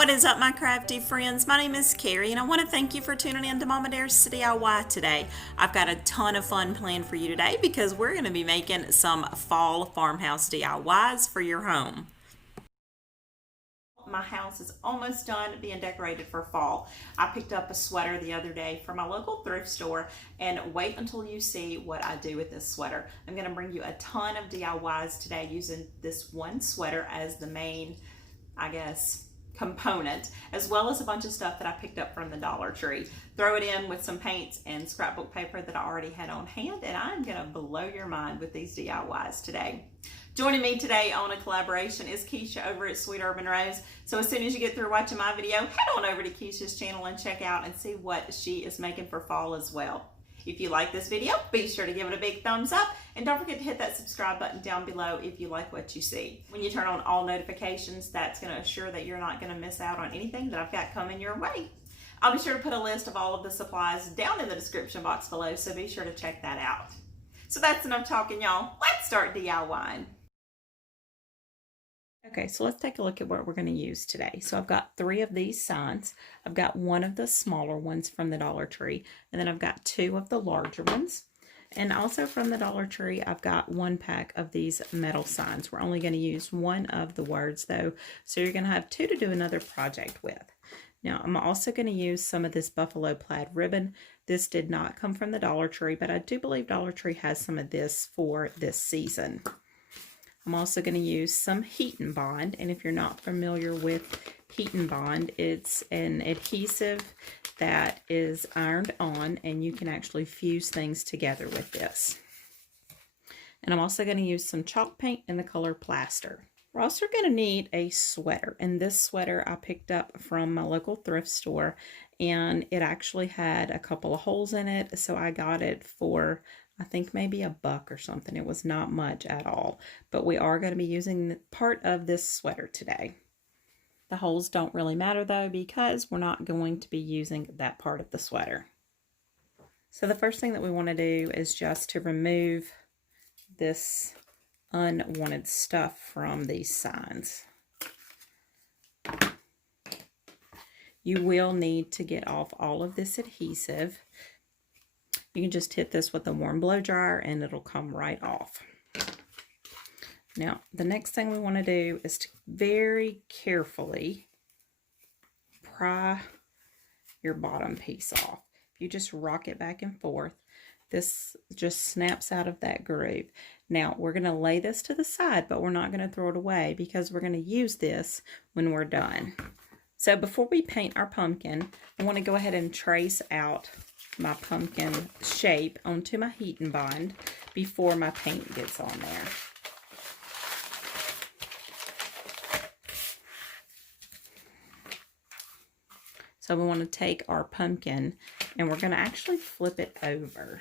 What is up, my crafty friends? My name is Carrie, and I want to thank you for tuning in to Mama Dares to DIY today. I've got a ton of fun planned for you today because we're going to be making some fall farmhouse DIYs for your home. My house is almost done being decorated for fall. I picked up a sweater the other day from my local thrift store, and wait until you see what I do with this sweater. I'm going to bring you a ton of DIYs today using this one sweater as the main, component, as well as a bunch of stuff that I picked up from the Dollar Tree. Throw it in with some paints and scrapbook paper that I already had on hand, and I'm gonna blow your mind with these DIYs today. Joining me today on a collaboration is Keisha over at Sweet Urban Rose. So as soon as you get through watching my video, head on over to Keisha's channel and check out and see what she is making for fall as well. If you like this video, be sure to give it a big thumbs up, and don't forget to hit that subscribe button down below if you like what you see. When you turn on all notifications, that's going to assure that you're not going to miss out on anything that I've got coming your way. I'll be sure to put a list of all of the supplies down in the description box below, so be sure to check that out. So that's enough talking, y'all. Let's start DIYing. Okay, so let's take a look at what we're going to use today. So I've got 3 of these signs. I've got 1 of the smaller ones from the Dollar Tree, and then I've got 2 of the larger ones. And also from the Dollar Tree, I've got 1 pack of these metal signs. We're only going to use 1 of the words though, so you're going to have 2 to do another project with. Now, I'm also going to use some of this Buffalo Plaid ribbon. This did not come from the Dollar Tree, but I do believe Dollar Tree has some of this for this season. I'm also going to use some Heat and Bond, and if you're not familiar with Heat and Bond, it's an adhesive that is ironed on, and you can actually fuse things together with this. And I'm also going to use some chalk paint in the color Plaster. We're also going to need a sweater, and this sweater I picked up from my local thrift store, and it actually had a couple of holes in it, so I got it for I think maybe $1 or something. It was not much at all, but we are going to be using part of this sweater today. The holes don't really matter though, because we're not going to be using that part of the sweater. So the first thing that we want to do is just to remove this unwanted stuff from these signs. You will need to get off all of this adhesive. You can just hit this with a warm blow dryer and it'll come right off. Now, the next thing we want to do is to very carefully pry your bottom piece off. If you just rock it back and forth, this just snaps out of that groove. Now, we're going to lay this to the side, but we're not going to throw it away because we're going to use this when we're done. So before we paint our pumpkin, I want to go ahead and trace out my pumpkin shape onto my Heat and Bond before my paint gets on there. So we want to take our pumpkin and we're going to actually flip it over.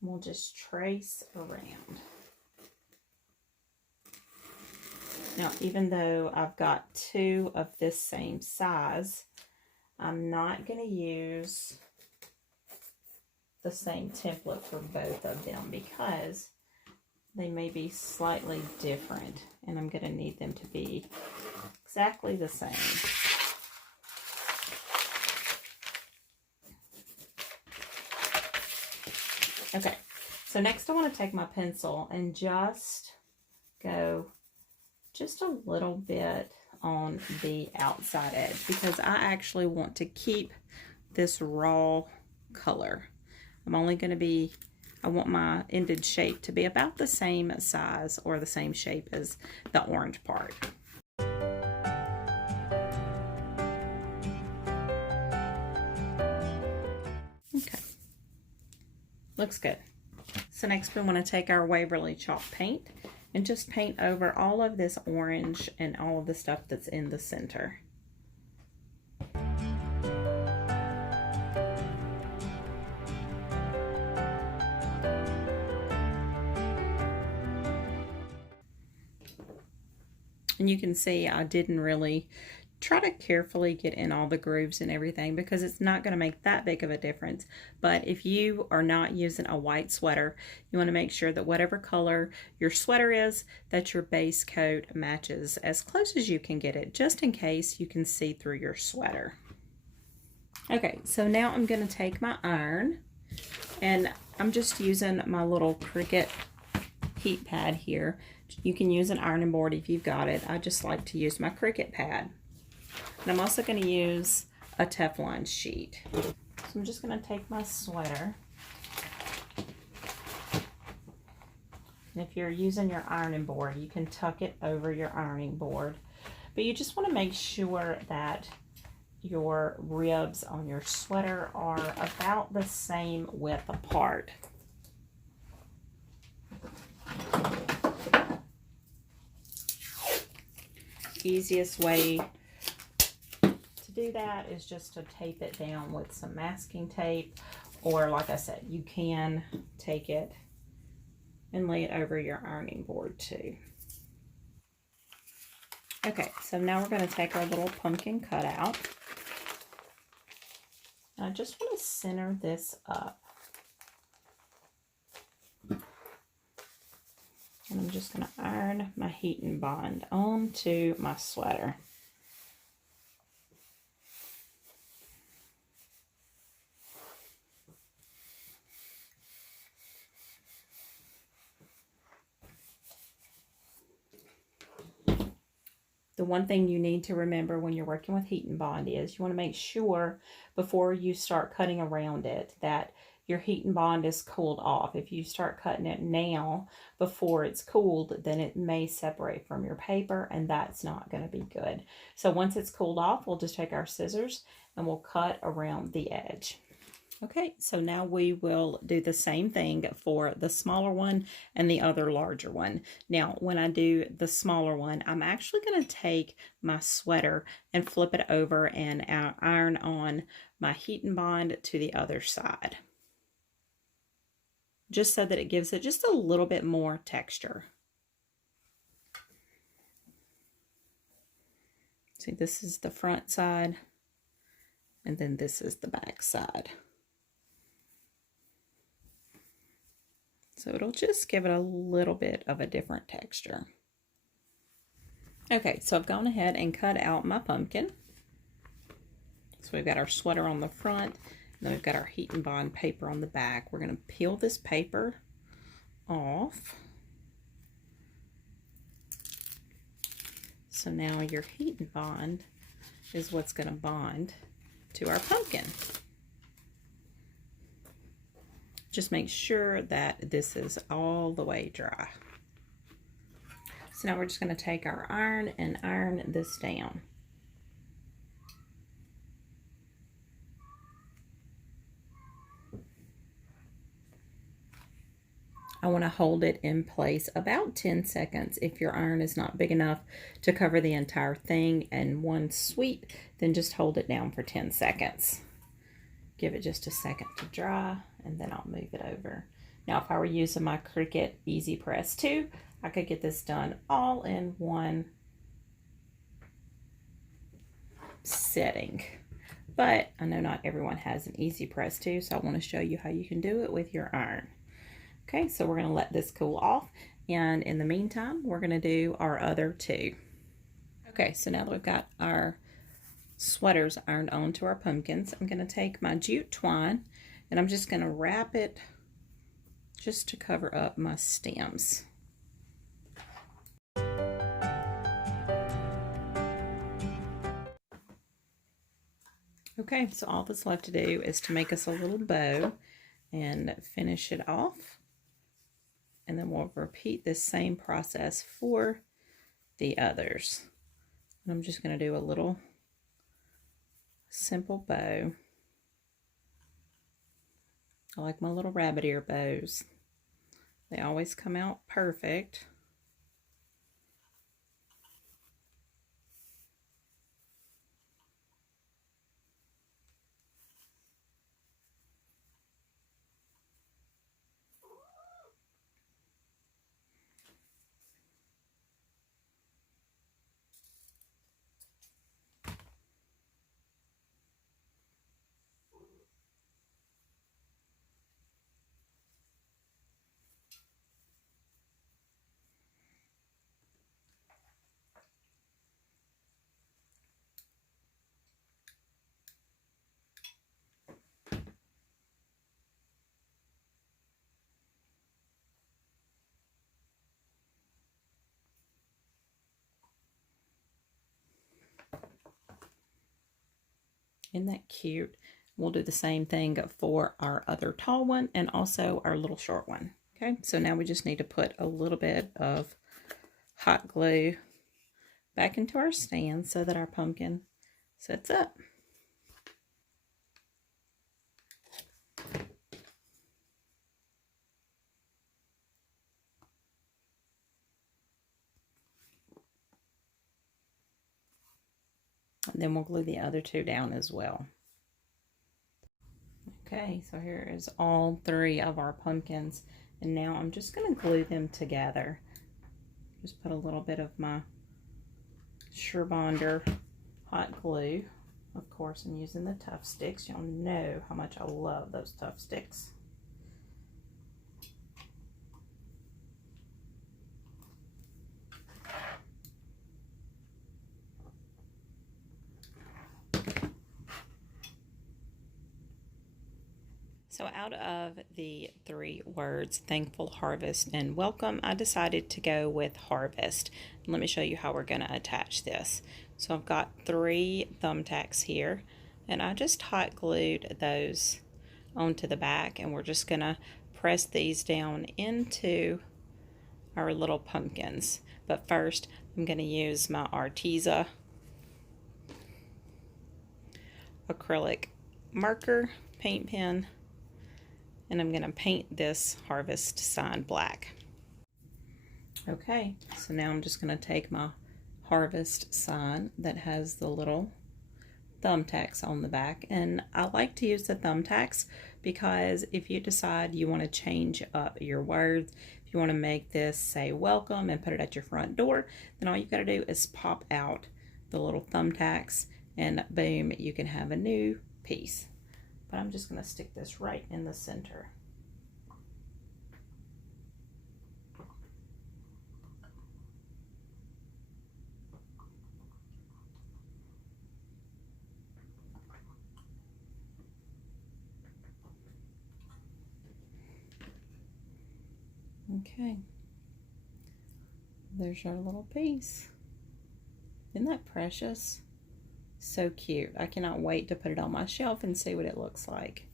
We'll just trace around. Now, even though I've got 2 of this same size, I'm not going to use the same template for both of them because they may be slightly different, and I'm going to need them to be exactly the same. Okay, so next I want to take my pencil and just go just a little bit on the outside edge because I actually want to keep this raw color. I'm only going to be, I want my ended shape to be about the same size or the same shape as the orange part. Okay, looks good. So next we want to take our Waverly chalk paint and just paint over all of this orange and all of the stuff that's in the center. And you can see I didn't really try to carefully get in all the grooves and everything because it's not going to make that big of a difference. But if you are not using a white sweater, you want to make sure that whatever color your sweater is, that your base coat matches as close as you can get it, just in case you can see through your sweater. Okay, so now I'm going to take my iron, and I'm just using my little Cricut heat pad here. You can use an ironing board if you've got it. I just like to use my Cricut pad. And I'm also going to use a Teflon sheet. So I'm just going to take my sweater. And if you're using your ironing board, you can tuck it over your ironing board. But you just want to make sure that your ribs on your sweater are about the same width apart. Easiest way to do that is just to tape it down with some masking tape, or like I said, you can take it and lay it over your ironing board too. Okay, so now we're going to take our little pumpkin cutout. I just want to center this up. And I'm just going to iron my heat and bond onto my sweater. The one thing you need to remember when you're working with heat and bond is you want to make sure before you start cutting around it that your heat and bond is cooled off. If you start cutting it now before it's cooled, then it may separate from your paper, and that's not going to be good. So once it's cooled off, we'll just take our scissors and we'll cut around the edge. Okay, so now we will do the same thing for the smaller one and the other larger one. Now, when I do the smaller one, I'm actually going to take my sweater and flip it over and iron on my heat and bond to the other side, just so that it gives it just a little bit more texture. See, this is the front side, and then this is the back side. So it'll just give it a little bit of a different texture. Okay, so I've gone ahead and cut out my pumpkin. So we've got our sweater on the front, and then we've got our heat and bond paper on the back. We're going to peel this paper off. So now your heat and bond is what's going to bond to our pumpkin. Just make sure that this is all the way dry. So now we're just going to take our iron and iron this down. I want to hold it in place about 10 seconds. If your iron is not big enough to cover the entire thing in one sweep, then just hold it down for 10 seconds. Give it just a second to dry, and then I'll move it over. Now, if I were using my Cricut Easy Press 2, I could get this done all in one setting. But I know not everyone has an Easy Press 2, so I want to show you how you can do it with your iron. Okay, so we're going to let this cool off, and in the meantime, we're going to do our other two. Okay, so now that we've got our sweaters ironed onto our pumpkins, I'm going to take my jute twine and I'm just going to wrap it just to cover up my stems. Okay, so all that's left to do is to make us a little bow and finish it off, and then we'll repeat this same process for the others. And I'm just going to do a little simple bow. I like my little rabbit ear bows. They always come out perfect. Isn't that cute? We'll do the same thing for our other tall one and also our little short one. Okay, so now we just need to put a little bit of hot glue back into our stand so that our pumpkin sets up. And then we'll glue the other two down as well. Okay, so here is all three of our pumpkins. And now I'm just going to glue them together. Just put a little bit of my Surebonder hot glue. Of course, I'm using the Tough Sticks. Y'all know how much I love those Tough Sticks. So out of the three words, thankful, harvest, and welcome, I decided to go with harvest. Let me show you how we're going to attach this. So I've got 3 thumbtacks here, and I just hot glued those onto the back, and we're just going to press these down into our little pumpkins. But first, I'm going to use my Arteza acrylic marker paint pen, and I'm going to paint this harvest sign black. Okay, so now I'm just going to take my harvest sign that has the little thumbtacks on the back, and I like to use the thumbtacks because if you decide you want to change up your words, if you want to make this say welcome and put it at your front door, then all you've got to do is pop out the little thumbtacks and boom, you can have a new piece. But I'm just going to stick this right in the center. Okay. There's our little piece. Isn't that precious? So cute. I cannot wait to put it on my shelf and see what it looks like.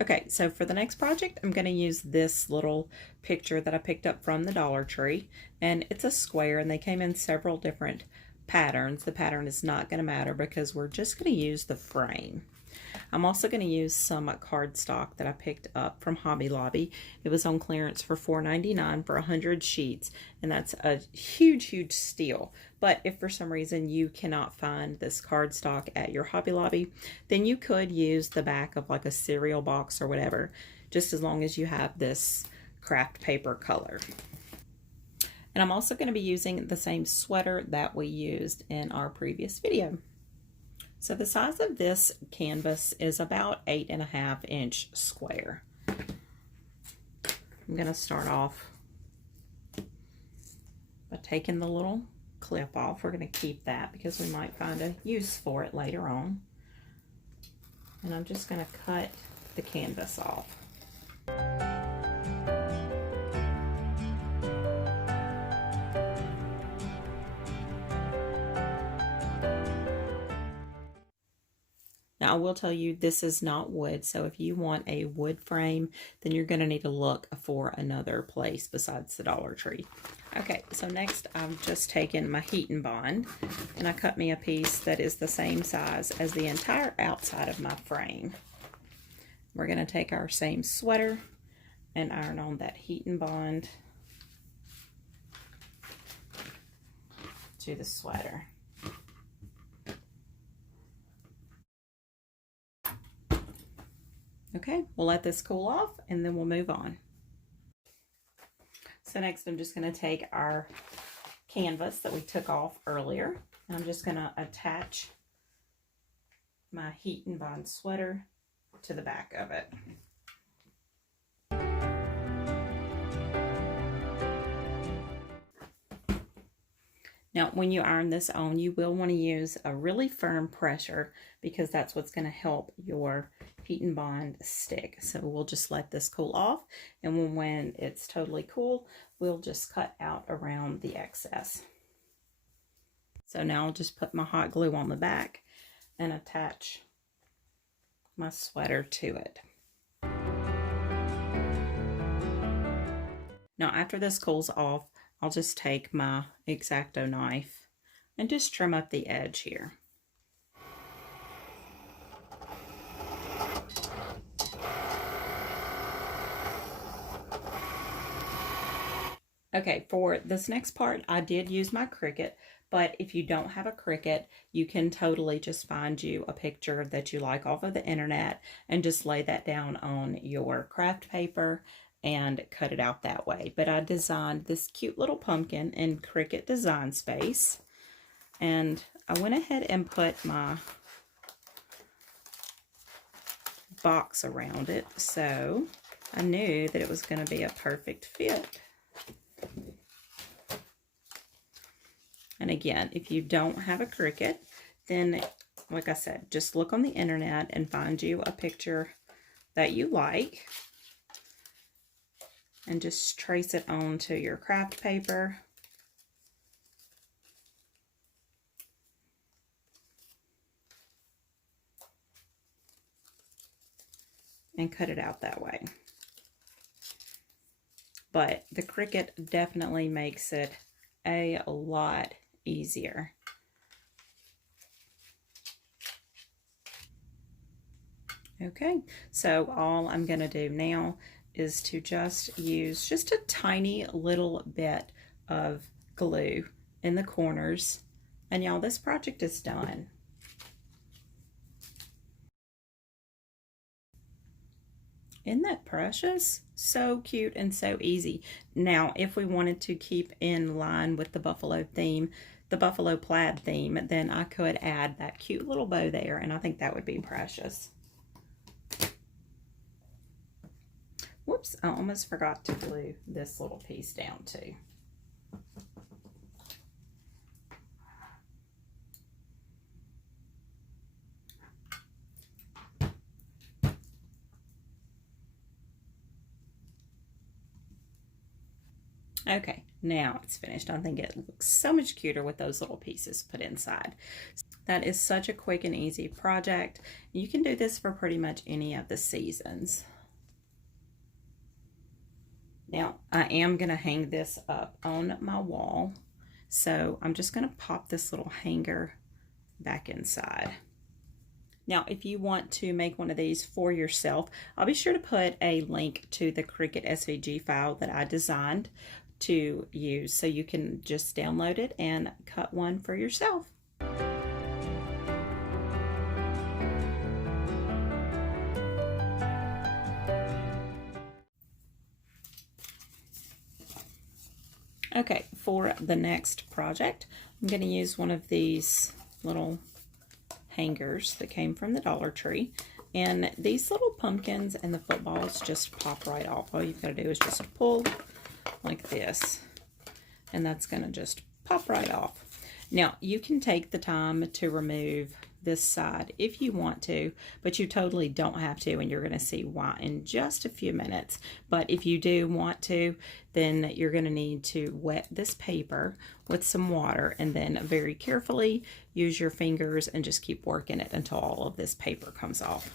Okay, so for the next project, I'm going to use this little picture that I picked up from the Dollar Tree, and it's a square, and they came in several different patterns. The pattern is not going to matter because we're just going to use the frame. I'm also going to use some cardstock that I picked up from Hobby Lobby. It was on clearance for $4.99 for 100 sheets, and that's a huge steal. But if for some reason you cannot find this cardstock at your Hobby Lobby, then you could use the back of like a cereal box or whatever, just as long as you have this craft paper color. And I'm also going to be using the same sweater that we used in our previous video. So the size of this canvas is about 8.5 inch square. I'm going to start off by taking the little clip off. We're going to keep that because we might find a use for it later on. And I'm just going to cut the canvas off. Now, I will tell you, this is not wood, so if you want a wood frame, then you're going to need to look for another place besides the Dollar Tree. Okay, so next I've just taken my heat and bond, and I cut me a piece that is the same size as the entire outside of my frame. We're going to take our same sweater and iron on that heat and bond to the sweater. Okay, we'll let this cool off and then we'll move on. So next I'm just going to take our canvas that we took off earlier, and I'm just going to attach my heat and bond sweater to the back of it. Now, when you iron this on, you will want to use a really firm pressure because that's what's going to help your heat and bond stick. So we'll just let this cool off, and when it's totally cool, we'll just cut out around the excess. So now I'll just put my hot glue on the back and attach my sweater to it. Now after this cools off, I'll just take my X-Acto knife and just trim up the edge here. Okay, for this next part, I did use my Cricut, but if you don't have a Cricut, you can totally just find you a picture that you like off of the internet and just lay that down on your craft paper and cut it out that way. But I designed this cute little pumpkin in Cricut Design Space, and I went ahead and put my box around it, so I knew that it was going to be a perfect fit. And again, if you don't have a Cricut, then like I said, just look on the internet and find you a picture that you like and just trace it onto your craft paper. And cut it out that way. But the Cricut definitely makes it a lot easier. Okay, so all I'm going to do now is to just use just a tiny little bit of glue in the corners, and y'all, this project is done. Isn't that precious? So cute and so easy. Now, if we wanted to keep in line with the buffalo theme, the buffalo plaid theme, then I could add that cute little bow there, and I think that would be precious. Whoops, I almost forgot to glue this little piece down too. Okay, now it's finished. I think it looks so much cuter with those little pieces put inside. That is such a quick and easy project. You can do this for pretty much any of the seasons. Now, I am going to hang this up on my wall. So I'm just going to pop this little hanger back inside. Now, if you want to make one of these for yourself, I'll be sure to put a link to the Cricut SVG file that I designed to use, so you can just download it and cut one for yourself. Okay, for the next project, I'm going to use one of these little hangers that came from the Dollar Tree, and these little pumpkins and the footballs just pop right off. All you've got to do is just pull like this, and that's going to just pop right off. Now, you can take the time to remove this side if you want to, but you totally don't have to, and you're going to see why in just a few minutes. But if you do want to, then you're going to need to wet this paper with some water, and then very carefully use your fingers and just keep working it until all of this paper comes off.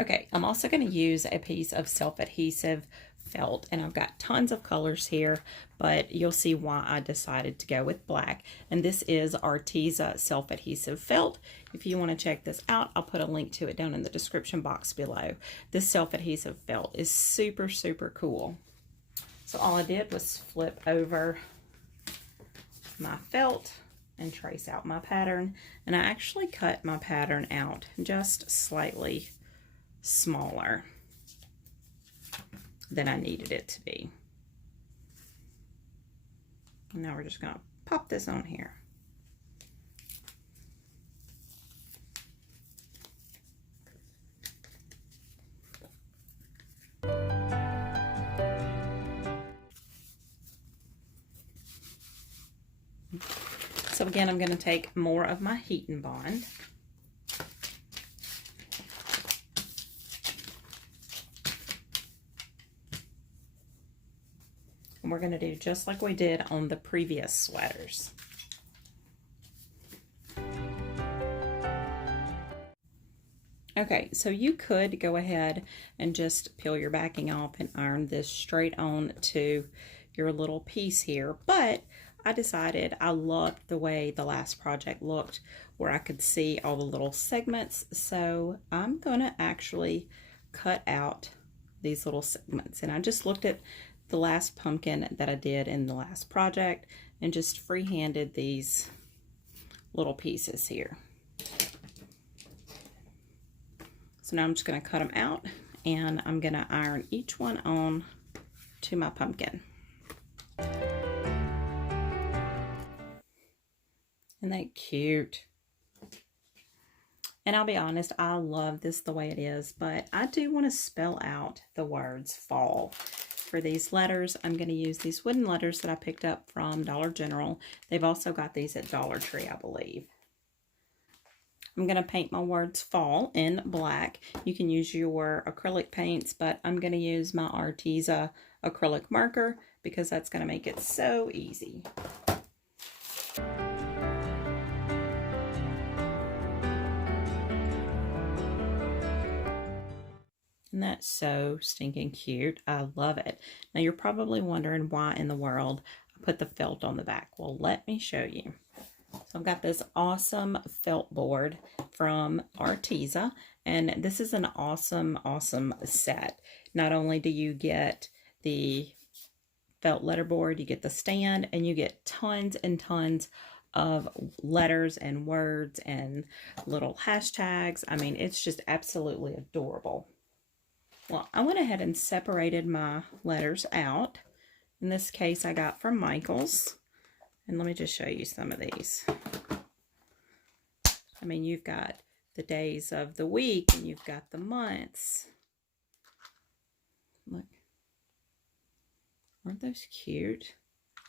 Okay, I'm also going to use a piece of self-adhesive felt, and I've got tons of colors here, but you'll see why I decided to go with black. And this is Arteza self-adhesive felt. If you want to check this out, I'll put a link to it down in the description box below. This self-adhesive felt is super, super cool. So all I did was flip over my felt and trace out my pattern, and I actually cut my pattern out just slightly smaller than I needed it to be. Now we're just going to pop this on here. So again, I'm going to take more of my heat and bond. we're going to do just like we did on the previous sweaters. Okay, so you could go ahead and just peel your backing off and iron this straight on to your little piece here, but I decided I loved the way the last project looked where I could see all the little segments, so I'm gonna actually cut out these little segments. And I just looked at the last pumpkin that I did in the last project and just free-handed these little pieces here. So now I'm just going to cut them out, and I'm going to iron each one on to my pumpkin. Isn't that cute? And I'll be honest, I love this the way it is, but I do want to spell out the words fall. For these letters, I'm going to use these wooden letters that I picked up from Dollar General. They've also got these at Dollar Tree, I believe. I'm going to paint my words fall in black. You can use your acrylic paints, but I'm going to use my Arteza acrylic marker because that's going to make it so easy. And that's so stinking cute. I love it. Now you're probably wondering why in the world I put the felt on the back. Well, let me show you. So I've got this awesome felt board from Arteza, and this is an awesome, awesome set. Not only do you get the felt letterboard, you get the stand, and you get tons and tons of letters and words and little hashtags. I mean, it's just absolutely adorable. Well, I went ahead and separated my letters out. In this case, I got from Michael's. And let me just show you some of these. I mean, you've got the days of the week and you've got the months. Look. Aren't those cute?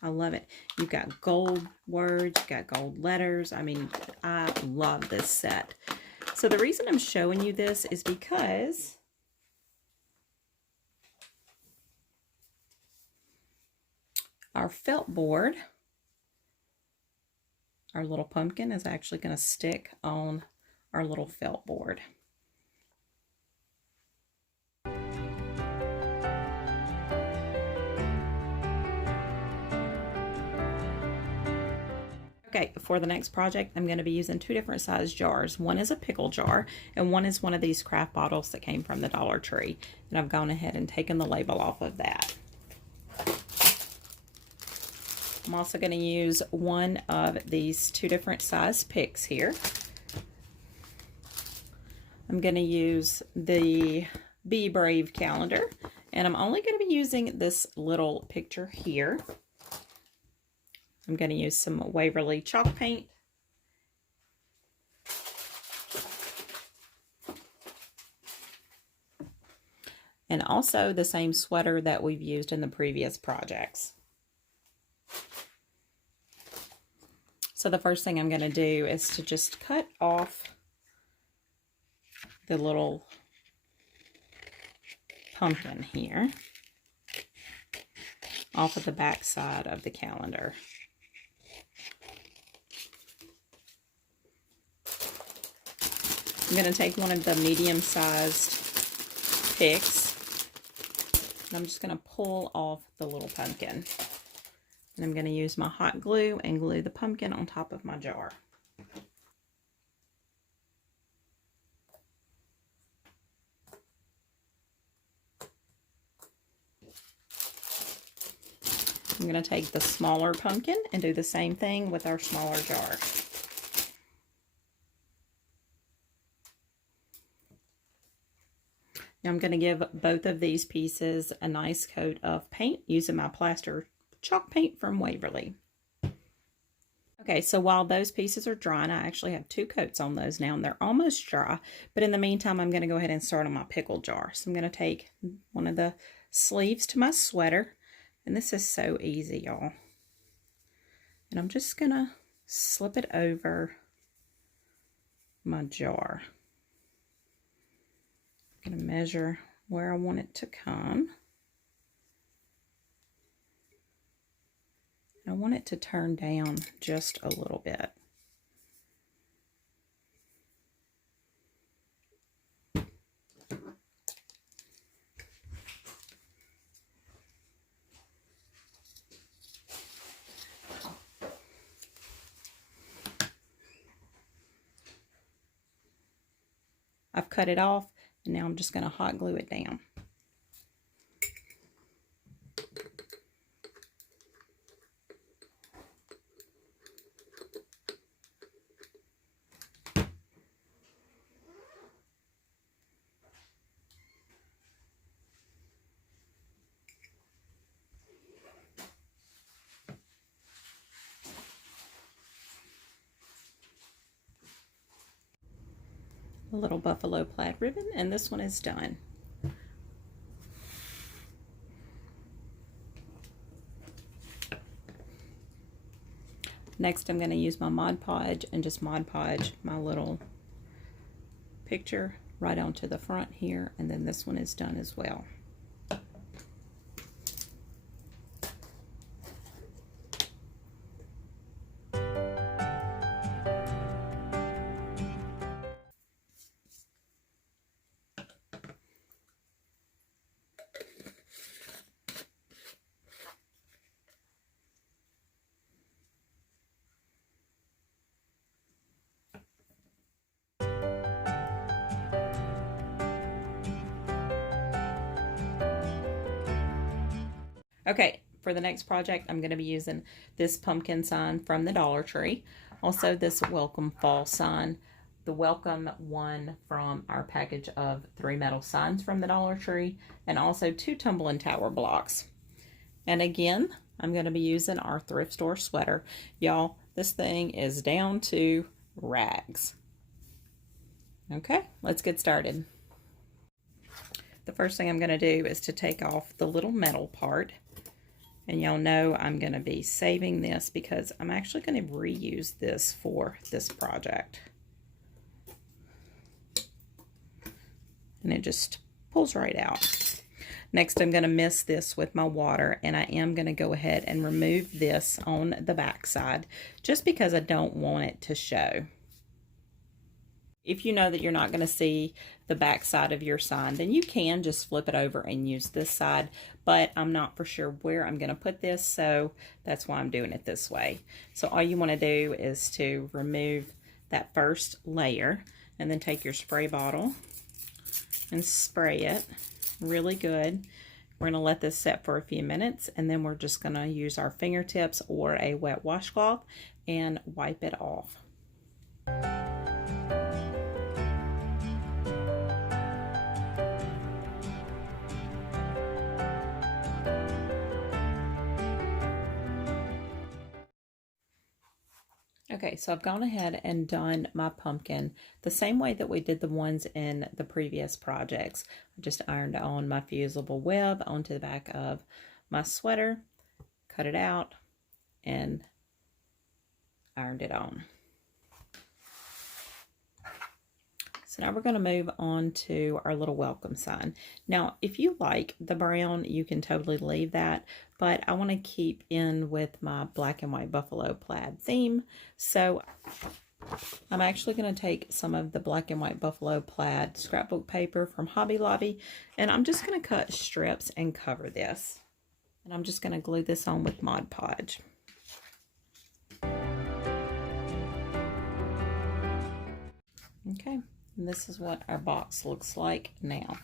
I love it. You've got gold words, you've got gold letters. I mean, I love this set. So the reason I'm showing you this is because our felt board, our little pumpkin, is actually going to stick on our little felt board. Okay, for the next project, I'm going to be using two different size jars. One is a pickle jar, and one is one of these craft bottles that came from the Dollar Tree. And I've gone ahead and taken the label off of that. I'm also going to use one of these two different size picks here. I'm going to use the Be Brave calendar, and I'm only going to be using this little picture here. I'm going to use some Waverly chalk paint. And also the same sweater that we've used in the previous projects. So the first thing I'm going to do is to just cut off the little pumpkin here off of the back side of the calendar. I'm going to take one of the medium-sized picks, and I'm just going to pull off the little pumpkin. And I'm going to use my hot glue and glue the pumpkin on top of my jar. I'm going to take the smaller pumpkin and do the same thing with our smaller jar. Now I'm going to give both of these pieces a nice coat of paint using my Plaster chalk paint from Waverly. Okay, so while those pieces are drying, I actually have two coats on those now, and they're almost dry. But in the meantime, I'm going to go ahead and start on my pickle jar. So I'm going to take one of the sleeves to my sweater, and this is so easy, y'all. And I'm just going to slip it over my jar. I'm going to measure where I want it to come. I want it to turn down just a little bit. I've cut it off, and now I'm just going to hot glue it down. A little buffalo plaid ribbon, and this one is done. Next, I'm going to use my Mod Podge and just Mod Podge my little picture right onto the front here, and then this one is done as well. Okay, for the next project, I'm going to be using this pumpkin sign from the Dollar Tree. Also, this welcome fall sign, the welcome one from our package of 3 metal signs from the Dollar Tree, and also 2 tumbling tower blocks. And again, I'm going to be using our Thrift Store Sweater. Y'all, this thing is down to rags. Okay, let's get started. The first thing I'm going to do is to take off the little metal part. And y'all know I'm going to be saving this because I'm actually going to reuse this for this project. And it just pulls right out. Next, I'm going to mist this with my water, and I am going to go ahead and remove this on the back side just because I don't want it to show. If you know that you're not going to see the back side of your sign, then you can just flip it over and use this side, but I'm not for sure where I'm going to put this, so that's why I'm doing it this way. So all you want to do is to remove that first layer, and then take your spray bottle and spray it really good. We're going to let this set for a few minutes, and then we're just going to use our fingertips or a wet washcloth and wipe it off. Okay, so I've gone ahead and done my pumpkin the same way that we did the ones in the previous projects. I just ironed on my fusible web onto the back of my sweater, cut it out, and ironed it on. So now we're going to move on to our little welcome sign. Now, if you like the brown, you can totally leave that, but I want to keep in with my black and white buffalo plaid theme. So I'm actually going to take some of the black and white buffalo plaid scrapbook paper from Hobby Lobby, and I'm just going to cut strips and cover this. And I'm just going to glue this on with Mod Podge. Okay. And this is what our box looks like now.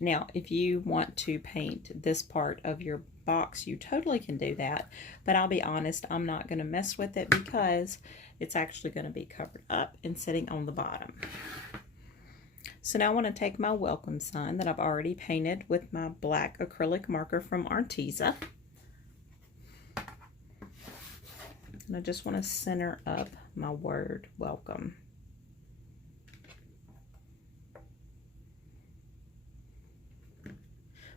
Now, if you want to paint this part of your box, you totally can do that. But I'll be honest, I'm not going to mess with it because it's actually going to be covered up and sitting on the bottom. So now I want to take my welcome sign that I've already painted with my black acrylic marker from Arteza. And I just want to center up my word welcome.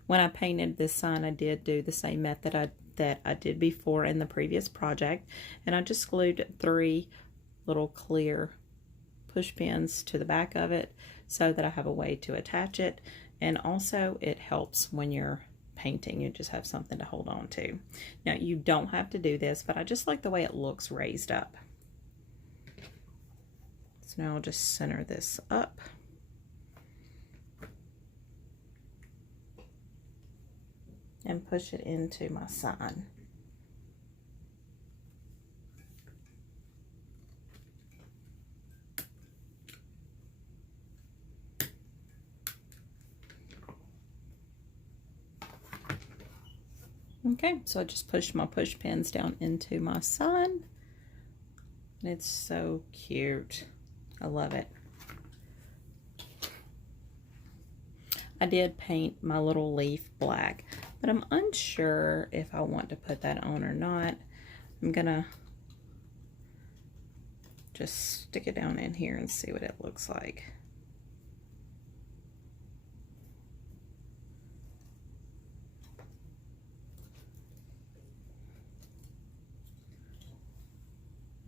When I painted this sign, I did do the same method that I did before in the previous project, and I just glued 3 little clear push pins to the back of it so that I have a way to attach it, and also it helps when you're painting. You just have something to hold on to. Now, you don't have to do this, but I just like the way it looks raised up. So now I'll just center this up. And push it into my sign. Okay, so I just pushed my push pins down into my sign. And it's so cute. I love it. I did paint my little leaf black, but I'm unsure if I want to put that on or not. I'm gonna just stick it down in here and see what it looks like.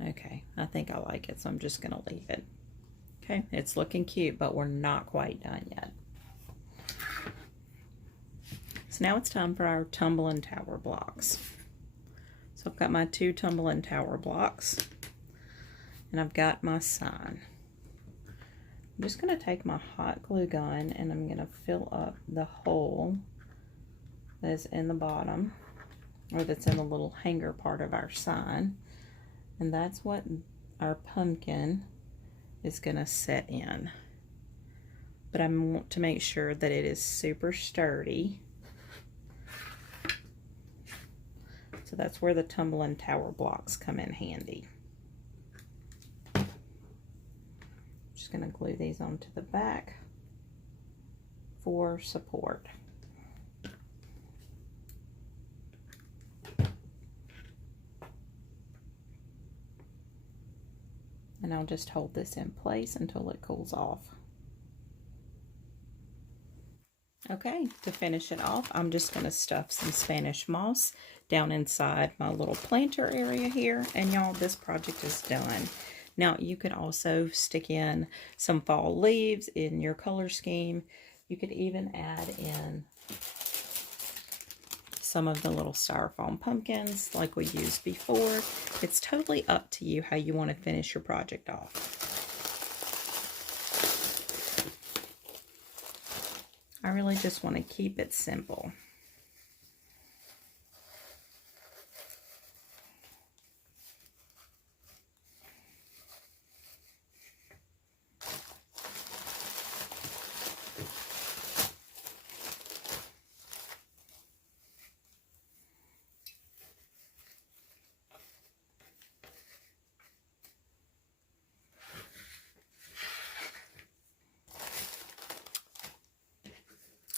Okay, I think I like it, so I'm just gonna leave it. Okay, it's looking cute, but we're not quite done yet. So now it's time for our tumbling tower blocks. So I've got my 2 tumbling tower blocks, and I've got my sign. I'm just gonna take my hot glue gun and I'm gonna fill up the hole that's in the bottom, or that's in the little hanger part of our sign. And that's what our pumpkin is gonna set in. But I want to make sure that it is super sturdy. So that's where the tumbling tower blocks come in handy. Just gonna glue these onto the back for support. And I'll just hold this in place until it cools off. Okay, to finish it off, I'm just going to stuff some Spanish moss down inside my little planter area here. And y'all, this project is done. Now, you could also stick in some fall leaves in your color scheme. You could even add in some of the little styrofoam pumpkins like we used before. It's totally up to you how you want to finish your project off. I really just want to keep it simple.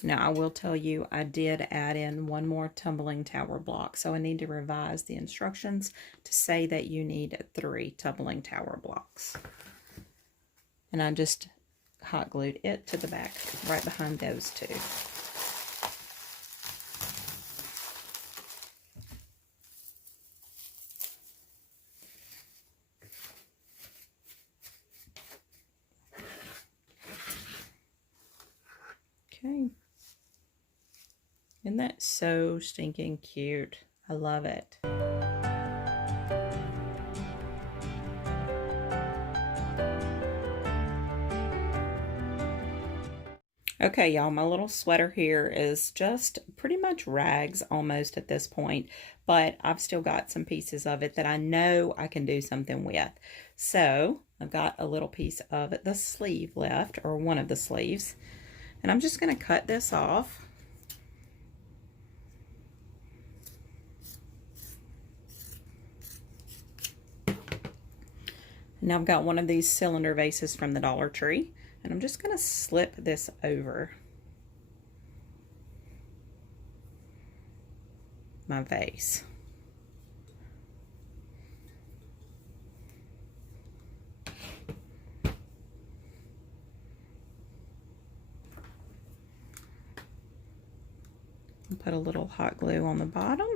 Now, I will tell you, I did add in one more tumbling tower block, so I need to revise the instructions to say that you need 3 tumbling tower blocks. And I just hot glued it to the back, right behind those 2. Okay. Isn't that so stinking cute? I love it. Okay, y'all, my little sweater here is just pretty much rags almost at this point, but I've still got some pieces of it that I know I can do something with. So I've got a little piece of the sleeve left, or one of the sleeves, and I'm just going to cut this off. Now I've got one of these cylinder vases from the Dollar Tree, and I'm just going to slip this over my vase. And put a little hot glue on the bottom.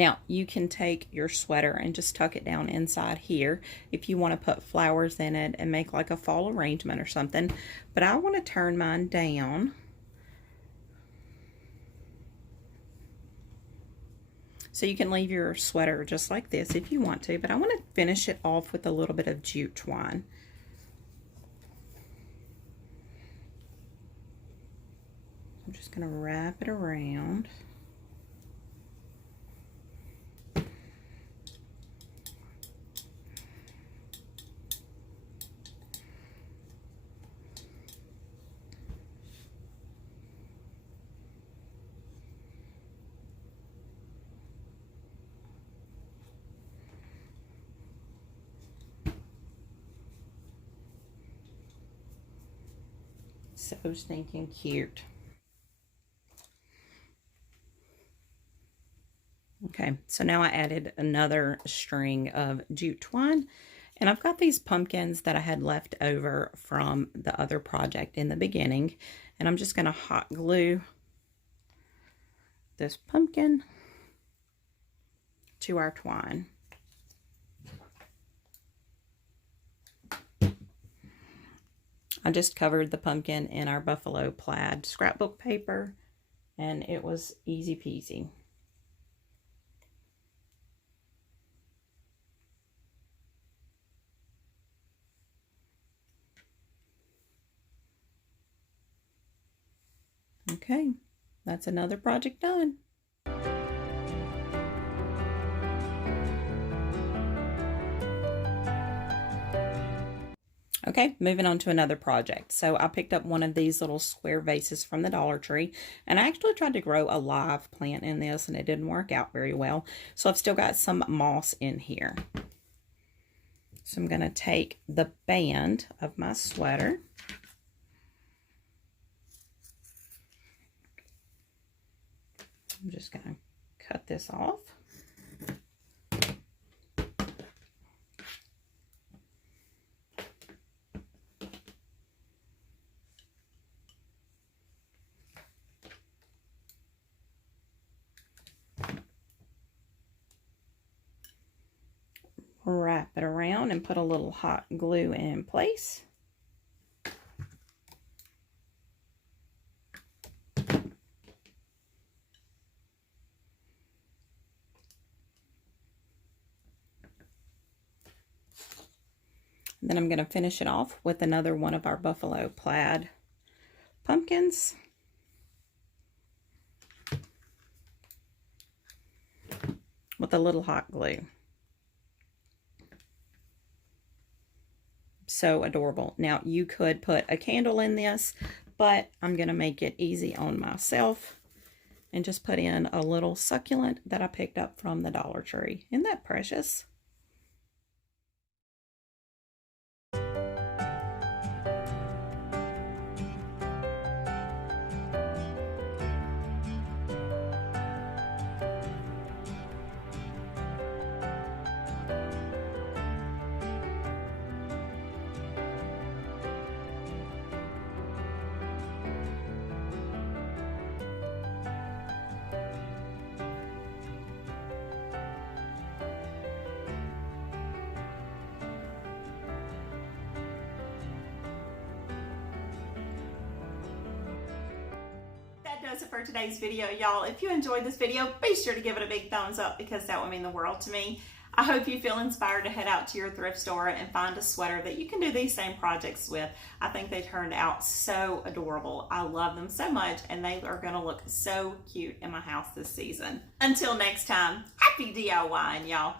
Now, you can take your sweater and just tuck it down inside here if you want to put flowers in it and make like a fall arrangement or something. But I want to turn mine down. So you can leave your sweater just like this if you want to, but I want to finish it off with a little bit of jute twine. I'm just going to wrap it around. So stinking cute. Okay, so now I added another string of jute twine, and I've got these pumpkins that I had left over from the other project in the beginning, and I'm just going to hot glue this pumpkin to our twine. I just covered the pumpkin in our Buffalo Plaid scrapbook paper, and it was easy peasy. Okay, that's another project done. Okay, moving on to another project. So I picked up one of these little square vases from the Dollar Tree, and I actually tried to grow a live plant in this, and it didn't work out very well. So I've still got some moss in here. So I'm going to take the band of my sweater. I'm just going to cut this off. Wrap it around and put a little hot glue in place. Then I'm going to finish it off with another one of our Buffalo Plaid pumpkins. With a little hot glue. So adorable. Now you could put a candle in this, but I'm going to make it easy on myself and just put in a little succulent that I picked up from the Dollar Tree. Isn't that precious? Does it for today's video, y'all. If you enjoyed this video, be sure to give it a big thumbs up because that would mean the world to me. I hope you feel inspired to head out to your thrift store and find a sweater that you can do these same projects with. I think they turned out so adorable. I love them so much, and they are going to look so cute in my house this season. Until next time, happy DIYing, y'all.